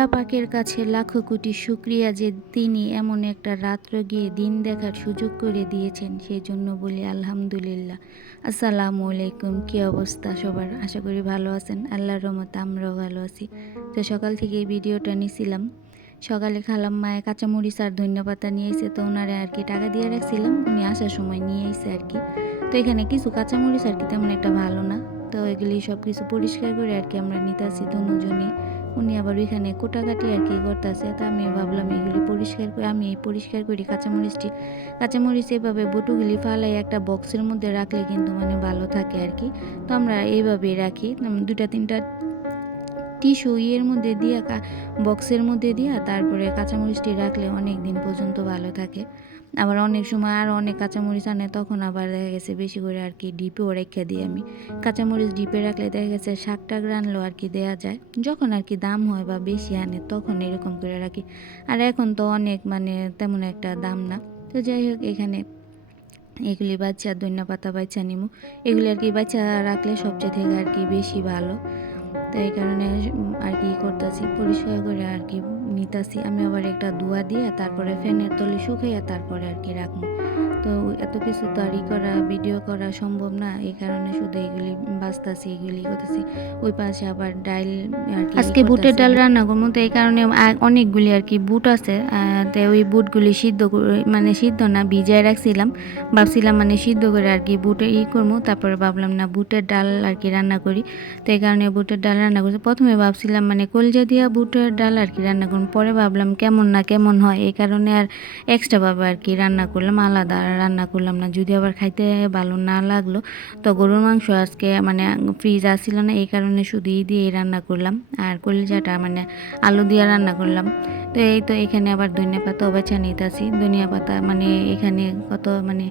আল্লাহ পাকের কাছে লাখো কোটি শুক্রিয়া যে তিনি এমন একটা রাত্র গিয়ে দিন দেখার সুযোগ করে দিয়েছেন সেই জন্য বলি আলহামদুলিল্লাহ। আসসালামু আলাইকুম, কী অবস্থা সবার? আশা করি ভালো আছেন, আল্লাহর রহমতে আমরাও ভালো আছি। তো সকাল থেকে এই ভিডিওটা নিয়েছিলাম সকালে খালাম মায়ে কাঁচামরিচ আর ধন্যপাতা নিয়ে এসে তো ওনারে আর কি টাকা দিয়ে রাখছিলাম, উনি আসার সময় নিয়ে এসে আর কি। তো এখানে কিছু কাঁচামরিচ আর কি তেমন একটা ভালো না, তো এগুলি সব কিছু পরিষ্কার করে আর কি আমরা নিতে আসি দুজনই। উনি আবার ওইখানে কোটাকাটি আর কি করতেছে। তা আমি ভাবলাম এগুলি পরিষ্কার করে, আমি পরিষ্কার করি কাঁচামরিচটি। কাঁচামরিচ এভাবে বটুগুলি ফালাই একটা বক্সের মধ্যে রাখলে কিন্তু মানে ভালো থাকে আর কি। তো আমরা এইভাবেই রাখি দুটা তিনটা টিস্যু ইয়ের মধ্যে দিয়ে বক্সের মধ্যে দিয়া তারপরে কাঁচামরিচটি রাখলে অনেক দিন পর্যন্ত ভালো থাকে। আবার অনেক সময় আর অনেক কাঁচামরিচ আনে, তখন আবার দেখা গেছে বেশি করে আর কি ডিপেও রেখে দিই আমি। কাঁচামরিচ ডিপে রাখলে দেখা গেছে শাক টাক রানলেও আর কি দেওয়া যায়। যখন আর কি দাম হয় বা বেশি আনে, তখন এরকম করে রাখি। আর এখন তো অনেক মানে তেমন একটা দাম না। তো যাই হোক, এখানে এগুলি বাচ্চা, ধনিয়া পাতা বাচ্চা নিমু। এগুলি আর কি বাচ্চা রাখলে সবচেয়ে থেকে আর কি বেশি ভালো। তো এই কারণে আর কি করতেছি, পরিষ্কার করে আর কি নিতাছি আমি আবার একটা ধোয়া দিয়ে তারপরে ফ্যানের তলে শুকাইয়া তারপরে আর কি রাখব তো এত কিছু তো আর ই করা ভিডিও করা সম্ভব না। এই কারণে শুধু এগুলি বাঁচতাছি এগুলি করতেছি। ওই পাশে আবার ডাইল আজকে বুটের ডাল রান্না করব। তো এই কারণে অনেকগুলি আর কি বুট আছে। তো ওই বুটগুলি সিদ্ধ মানে সিদ্ধ না ভিজায় রাখছিলাম। ভাবছিলাম মানে সিদ্ধ করে আর কি বুটে ই করব। তারপরে ভাবলাম না বুটের ডাল আর কি রান্না করি। তো এই কারণে বুটের ডাল রান্না করছি। প্রথমে ভাবছিলাম মানে কলজা দিয়া বুটের ডাল আর কি রান্না করব। পরে ভাবলাম কেমন না কেমন হয়। এই কারণে আর এক্সট্রাভাবে আর কি রান্না করলাম। আলাদা আর রান্না করলাম না। যদি আবার খাইতে ভালো না লাগল, তো গরুর মাংস আজকে মানে ফ্রিজ আসছিল না, এই কারণে শুধু দিয়ে রান্না করলাম। আর কলিজাটা মানে আলু দিয়ে রান্না করলাম। তো এই তো এখানে আবার ধনিয়া পাতা বেছা নিতেছি। ধনিয়া পাতা মানে এখানে কত মানে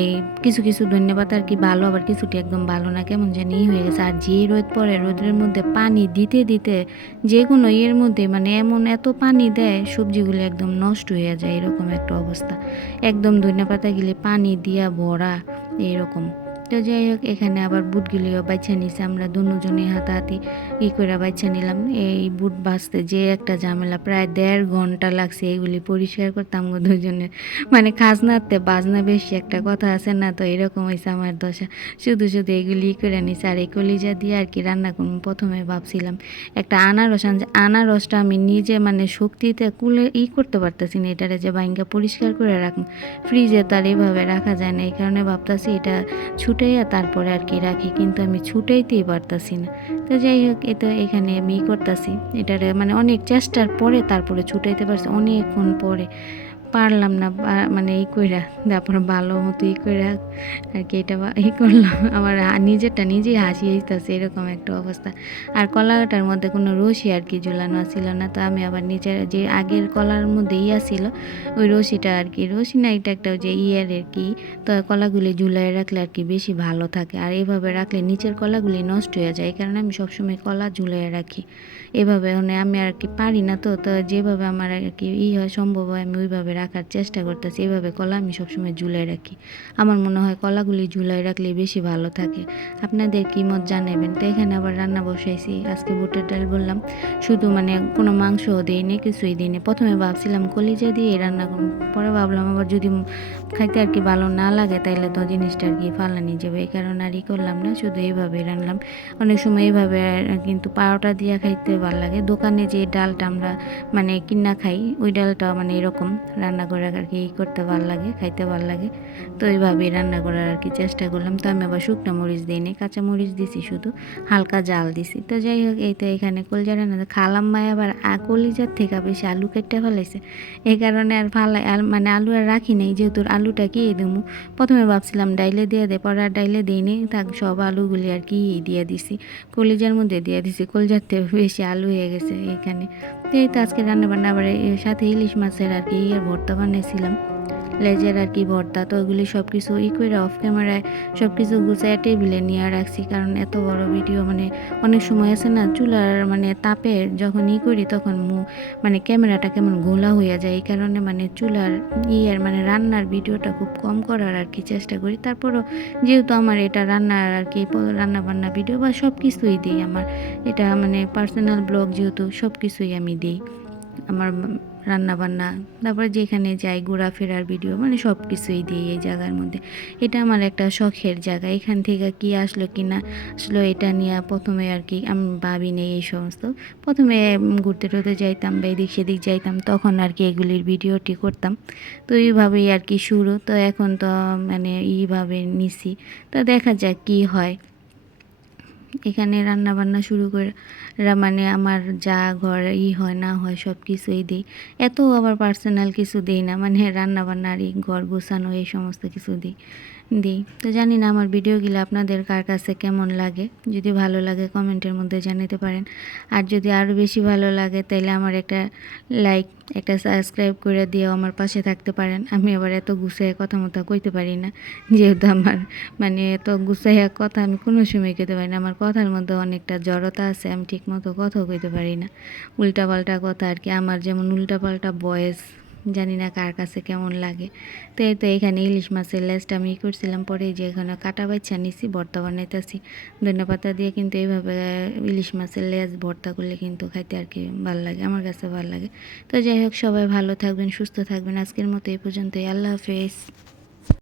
এই কিছু কিছু ধনিয়া পাতা আর কি ভালো, আবার কিছুটি একদম ভালো না, কেমন জানি হয়ে গেছে। আর যে রোদ পড়ে, রোদের মধ্যে পানি দিতে দিতে যে কোনো ইয়ের মধ্যে মানে এমন এত পানি দেয়, সবজিগুলো একদম নষ্ট হয়ে যায়, এরকম একটা অবস্থা। একদম ধনিয়া গেলে পানি দিয়া ভরা এরকম তো যাই হোক, এখানে আবার বুটগুলিও বাচ্চা নিছে। আমরা দুজনে হাতাহাতি ই করে বাচ্চা নিলাম। এই বুট বাঁচতে যে একটা ঝামেলা, প্রায় দেড় ঘণ্টা লাগছে এইগুলি পরিষ্কার করতাম দুজনের মানে খাজনাতে বাজনা বেশি একটা কথা আছে না, তো এরকম হয়েছে আমার দশা। শুধু শুধু এগুলি ই করে নিছে। আর এই কলিজা দিয়ে আর কি রান্না করব, প্রথমে ভাবছিলাম একটা আনারস আনছে। আনারসটা আমি নিজে মানে শক্তিতে কুলে ই করতে পারতেছি না, এটারে যে বাইঙ্গা পরিষ্কার করে রাখুন ফ্রিজে তো আর এইভাবে রাখা যায় না, এই কারণে ভাবতাছি এটা ছুটাইয়া তারপরে আর কি রাখি, কিন্তু আমি ছুটাইতেই পারতাছি না। তো যাই হোক, এ তো এখানে আমি করতেছি। এটার মানে অনেক চেষ্টার পরে তারপরে ছুটাইতে পারছি, অনেকক্ষণ পরে। পারলাম না মানে ই কইরা তারপর ভালো মতো ই কইরা আর কি এটা ই করলাম। আমার নিজেরটা নিজেই হাসি আসতেছে এরকম একটা অবস্থা। আর কলাটার মধ্যে কোনো রশি আর কি ঝুলানো ছিল না, তো আমি আবার নিচের যে আগের কলার মধ্যে ইয়া ছিল, ওই রশিটা আর কি, রশি না, এটা একটা যে ইয়ার আর কি, তো কলাগুলি ঝুলাই রাখলে আর কি বেশি ভালো থাকে। আর এভাবে রাখলে নিচের কলাগুলি নষ্ট হয়ে যায়, এই কারণে আমি সবসময় কলা ঝুলাই রাখি। এভাবে মানে আমি আর কি পারি না তো তো যেভাবে আমার আর কি ই হয়, সম্ভব হয় আমি ওইভাবে রাখার চেষ্টা করতেছি। এভাবে কলা আমি সবসময় ঝুলাই রাখি। আমার মনে হয় কলাগুলি ঝুলাই রাখলে বেশি ভালো থাকে। আপনাদের কি মত জানাবেন? তো এখানে আবার রান্না বসাইছি। আজকে বুটের ডাল বললাম। শুধু মানে কোনো মাংসও দিইনি, কিছুই দিইনি। প্রথমে ভাবছিলাম কলিজা দিয়ে রান্না করব। পরে ভাবলাম আবার যদি খাইতে আর কি ভালো না লাগে, তাইলে তো জিনিসটা আর কি ফালানি যাবে। এই কারণে আর ই করলাম না, শুধু এইভাবে রান্নাম অনেক সময় এইভাবে কিন্তু পাউটা দিয়ে খাইতে ভালো লাগে। দোকানে যে ডালটা আমরা মানে কিনা খাই, ওই ডালটা মানে এরকম রান্না করে আর কি করতে ভালো লাগে, খাইতে ভালো লাগে। তো এইভাবেই রান্না করার আর কি চেষ্টা করলাম। তো আমি আবার শুকনো মরিচ দিইনি কাঁচা মরিচ দিছি শুধু, হালকা জাল দিছি। তো যাই হোক, এই তো এখানে কলজা রান্না খালাম মায় আবার কলিজার থেকে বেশি আলু কেটে ফেলাইছে। এই কারণে আর ফালাই আর মানে আলু আর রাখি নাই, যেহেতু আলুটা কি দেবো প্রথমে ভাবছিলাম ডাইলে দিয়ে দে, পরে আর ডাইলে দিইনি থাক, সব আলুগুলি আর কি দিয়ে দিছি, কলিজার মধ্যে দিয়ে দিছি। কলজার থেকে বেশি আলু হয়ে গেছে এখানে। তো এই তো আজকে রান্নাবান্না আবার সাথে ইলিশ মাছের আর কি ইয়ের ভর্তা বানাইছিলাম। লেজের আর কি ভর্তা তো ওগুলি সব কিছু ই করে অফ ক্যামেরায় সব কিছু গুছায় টেবিলে নিয়ে রাখছি। কারণ এত বড় ভিডিও মানে অনেক সময় আছে না, চুলার মানে তাপে যখন ই করি তখন মু মানে ক্যামেরাটা কেমন ঘোলা হয়ে যায়। এই কারণে মানে চুলার ইয়ের মানে রান্নার ভিডিওটা খুব কম করার আর কি চেষ্টা করি। তারপরও যেহেতু আমার এটা রান্নার আর কি রান্না বান্না ভিডিও বা সব কিছুই দিই আমার, এটা মানে পার্সোনাল ব্লগ যেহেতু সব কিছুই আমি দিই। আমার রান্না বান্না তারপরে যেখানে যাই ঘোরাফেরার ভিডিও মানে সব কিছুই দিই এই জায়গার মধ্যে। এটা আমার একটা শখের জায়গা। এখান থেকে কি আসলো কি না আসলো, এটা নিয়ে প্রথমে আর কি আমি ভাবি নেই এই সমস্ত। প্রথমে ঘুরতে টুরতে যাইতাম বা এদিক সেদিক যাইতাম, তখন আর কি এগুলির ভিডিওটি করতাম। তো এইভাবেই আর কি শুরু। তো এখন তো মানে এইভাবে নিছি। তো দেখা যাক কি হয়। এখানে রান্না বান্না শুরু করে মানে আমার যা ঘর ই হয় না হয় সব কিছুই দিই। এত আবার পার্সোনাল কিছু দিই না মানে রান্না বান্নার এই ঘর গোছানো, এই সমস্ত কিছু দিই। দিই তো জানি না আমার ভিডিওগুলো আপনাদের কার কাছে কেমন লাগে। যদি ভালো লাগে, কমেন্টের মধ্যে জানাতে পারেন। আর যদি আরও বেশি ভালো লাগে তাহলে আমার একটা লাইক, একটা সাবস্ক্রাইব করে দিয়েও আমার পাশে থাকতে পারেন। আমি আবার এত গুছাইয়া কথা মতো কইতে পারি না। যেহেতু আমার মানে এত গুছাইয়া কথা আমি কোনো সময় কইতে পারি না। আমার কথার মধ্যে অনেকটা জড়তা আছে, আমি ঠিক মতো কথাও কইতে পারি না। উল্টাপাল্টা কথা আর কি, আমার যেমন উল্টাপাল্টা বয়েস জানি না কার কাছে কেমন লাগে। তো এই তো এখানে ইলিশ মাছের লেজটা আমি করছিলাম, পরে যে এখানে কাটা বাচ্চা নিছি ভর্তা বানাইতেছি ধন্য পাতা দিয়ে কিন্তু এইভাবে ইলিশ মাছের লেজ ভর্তা করলে কিন্তু খাইতে আর কি ভালো লাগে, আমার কাছে ভালো লাগে। তো যাই হোক, সবাই ভালো থাকবেন, সুস্থ থাকবেন। আজকের মতো এই পর্যন্তই, আল্লাহ হাফেজ।